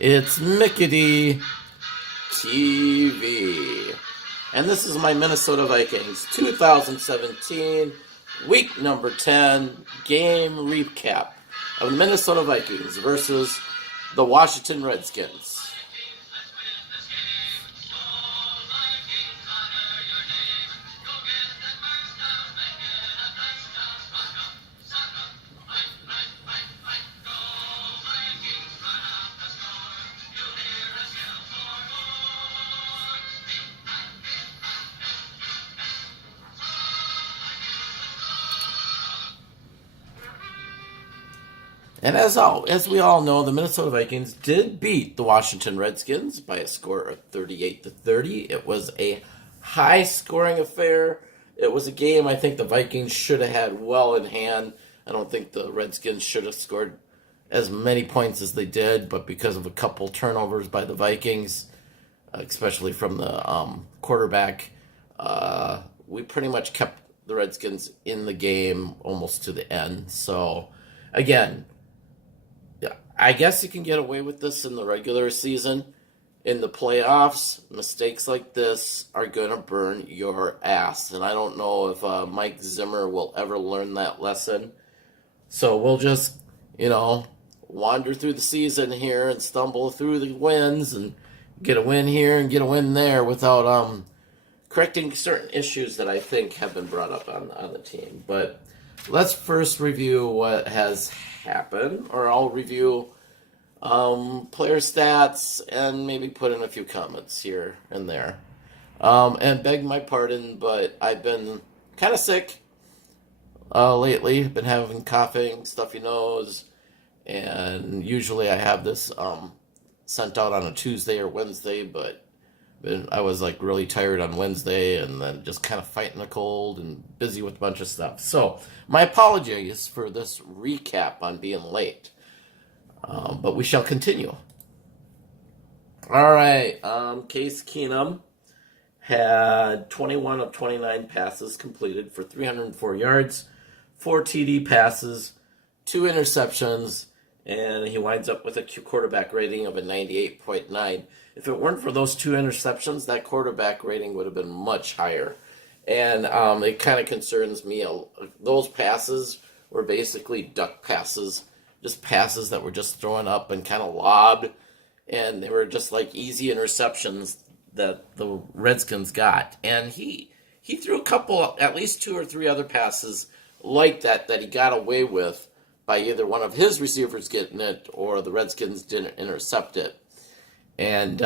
It's Mickey TV. And this is my Minnesota Vikings 2017 week number 10 game recap of the Minnesota Vikings versus the Washington Redskins. And as we all know, the Minnesota Vikings did beat the Washington Redskins by a score of 38-30. It was a high-scoring affair. It was a game I think the Vikings should have had well in hand. I don't think the Redskins should have scored as many points as they did, but because of a couple turnovers by the Vikings, especially from the quarterback, we pretty much kept the Redskins in the game almost to the end. So, again, I guess you can get away with this in the regular season. In the playoffs, mistakes like this are going to burn your ass. And I don't know if Mike Zimmer will ever learn that lesson. So we'll just, wander through the season here and stumble through the wins and get a win here and get a win there without correcting certain issues that I think have been brought up on the team. But let's first review what has happened, or I'll review player stats and maybe put in a few comments here and there. And beg my pardon, but I've been kind of sick lately. I've been having coughing, stuffy nose, and usually I have this sent out on a Tuesday or Wednesday, but I was like really tired on Wednesday and then just kind of fighting a cold and busy with a bunch of stuff. So my apologies for this recap on being late, but we shall continue. All right, Case Keenum had 21 of 29 passes completed for 304 yards, 4 TD passes, 2 interceptions, and he winds up with a quarterback rating of a 98.9. If it weren't for those 2 interceptions, that quarterback rating would have been much higher. And it kind of concerns me. Those passes were basically duck passes, just passes that were just thrown up and kind of lobbed. And they were just like easy interceptions that the Redskins got. And he threw a couple, at least 2 or 3 other passes like that he got away with by either one of his receivers getting it or the Redskins didn't intercept it. And,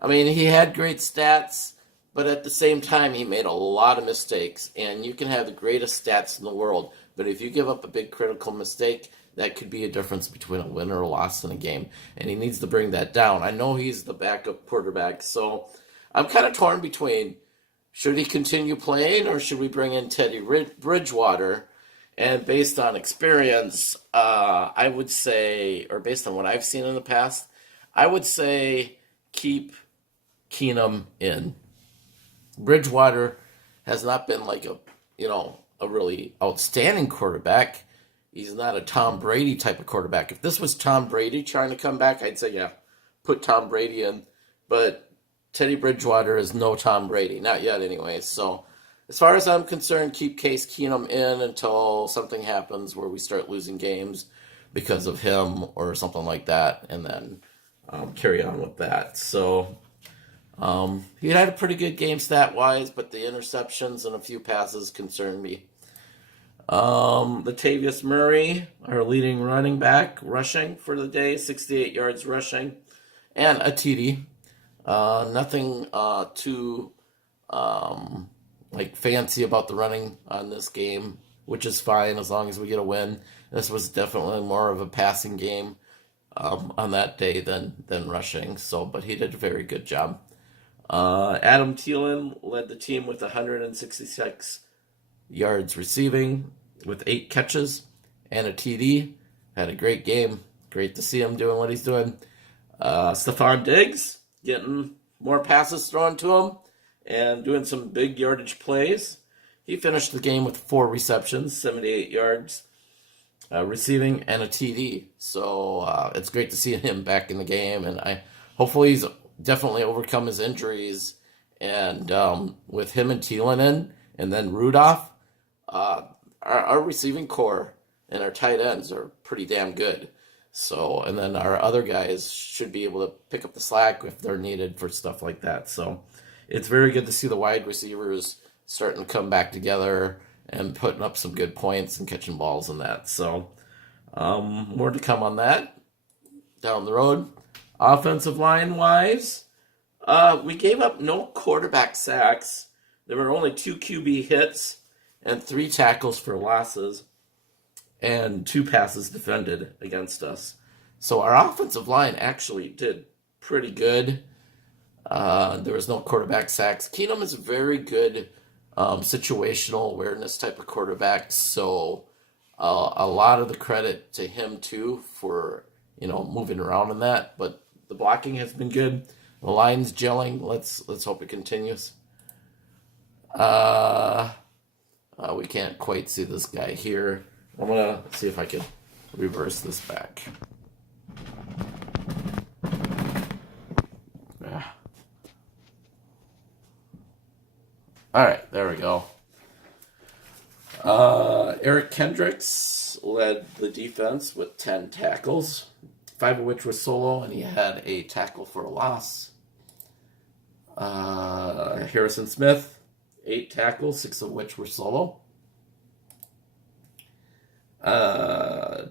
he had great stats, but at the same time, he made a lot of mistakes. And you can have the greatest stats in the world, but if you give up a big critical mistake, that could be a difference between a win or a loss in a game. And he needs to bring that down. I know he's the backup quarterback, so I'm kind of torn between should he continue playing or should we bring in Teddy Bridgewater? And based on experience, I would say, or based on what I've seen in the past, I would say keep Keenum in. Bridgewater has not been like a really outstanding quarterback. He's not a Tom Brady type of quarterback. If this was Tom Brady trying to come back, I'd say, yeah, put Tom Brady in. But Teddy Bridgewater is no Tom Brady. Not yet anyway. So as far as I'm concerned, keep Case Keenum in until something happens where we start losing games because of him or something like that. And then carry on with that. So he had a pretty good game stat-wise, but the interceptions and a few passes concerned me. Latavius Murray, our leading running back, rushing for the day, 68 yards rushing, and a TD. Nothing too fancy about the running on this game, which is fine as long as we get a win. This was definitely more of a passing game on that day than rushing. So, but he did a very good job. Adam Thielen led the team with 166 yards receiving with 8 catches and a TD. Had a great game. Great to see him doing what he's doing. Stephon Diggs getting more passes thrown to him and doing some big yardage plays. He finished the game with 4 receptions, 78 yards. receiving, and a TD. So it's great to see him back in the game, and I hopefully he's definitely overcome his injuries. And with him and Thielen in, and then Rudolph, uh, our receiving core and our tight ends are pretty damn good. So, and then our other guys should be able to pick up the slack if they're needed for stuff like that. So, it's very good to see the wide receivers starting to come back together and putting up some good points and catching balls and that. So, more to come on that down the road. Offensive line wise, we gave up no quarterback sacks. There were only 2 QB hits and 3 tackles for losses and 2 passes defended against us. So our offensive line actually did pretty good. There was no quarterback sacks. Keenum is a very good situational awareness type of quarterback, so a lot of the credit to him too for moving around in that. But the blocking has been good. The line's gelling. Let's hope it continues. We can't quite see this guy here. I'm gonna see if I can reverse this back. Yeah. All right, there we go. Eric Kendricks led the defense with 10 tackles, 5 of which were solo, and he had a tackle for a loss. Harrison Smith, 8 tackles, 6 of which were solo.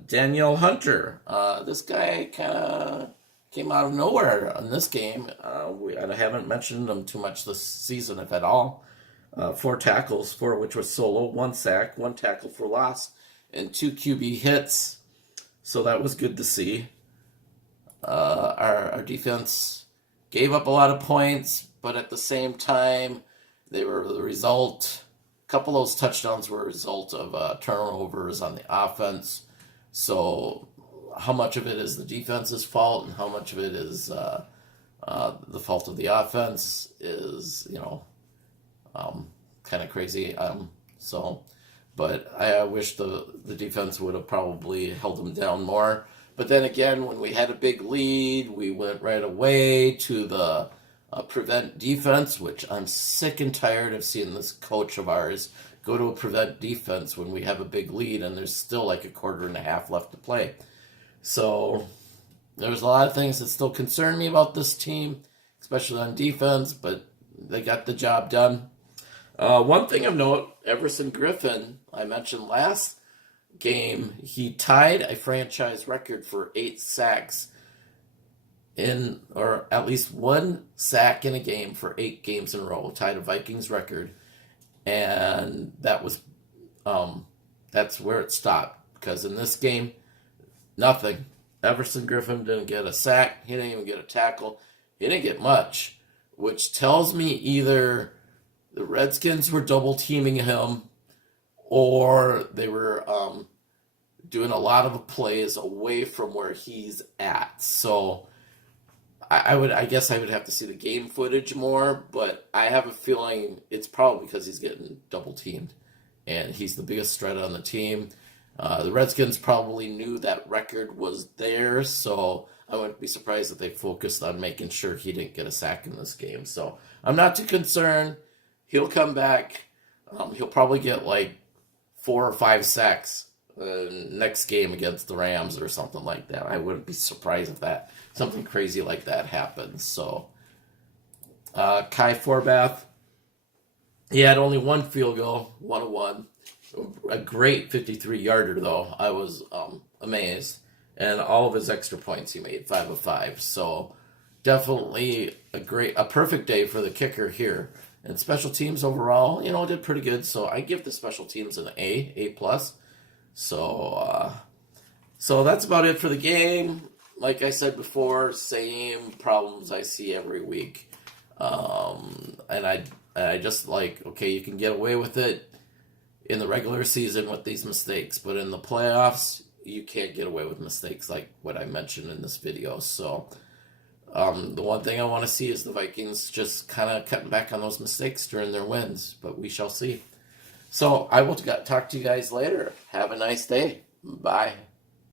Daniel Hunter, this guy kind of came out of nowhere in this game. I haven't mentioned him too much this season, if at all. 4 tackles, 4 of which was solo, 1 sack, 1 tackle for loss, and 2 QB hits. So that was good to see. Our defense gave up a lot of points, but at the same time, they were the result. A couple of those touchdowns were a result of turnovers on the offense. So how much of it is the defense's fault and how much of it is the fault of the offense is, kind of crazy. But I wish the defense would have probably held them down more. But then again, when we had a big lead, we went right away to the prevent defense, which I'm sick and tired of seeing this coach of ours go to a prevent defense when we have a big lead and there's still like a quarter and a half left to play. So there's a lot of things that still concern me about this team, especially on defense, but they got the job done. One thing of note, Everson Griffin, I mentioned last game, he tied a franchise record for 8 sacks or at least 1 sack in a game for 8 games in a row, tied a Vikings record. And that was, that's where it stopped. Because in this game, nothing. Everson Griffin didn't get a sack. He didn't even get a tackle. He didn't get much, which tells me either the Redskins were double teaming him or they were doing a lot of plays away from where he's at. So I guess I would have to see the game footage more, but I have a feeling it's probably because he's getting double teamed and he's the biggest threat on the team. The Redskins probably knew that record was there, so I wouldn't be surprised if they focused on making sure he didn't get a sack in this game. So I'm not too concerned. He'll come back. He'll probably get like 4 or 5 sacks next game against the Rams or something like that. I wouldn't be surprised if something crazy like that happens. So Kai Forbath, he had only 1 field goal, 1 of 1. A great 53-yarder, though. I was amazed. And all of his extra points he made, 5 of 5. So definitely a perfect day for the kicker here. And special teams overall, did pretty good. So I give the special teams an A+. So that's about it for the game. Like I said before, same problems I see every week. And I just okay, you can get away with it in the regular season with these mistakes, but in the playoffs, you can't get away with mistakes like what I mentioned in this video. So the one thing I want to see is the Vikings just kind of cutting back on those mistakes during their wins, but we shall see. So I will talk to you guys later. Have a nice day. Bye.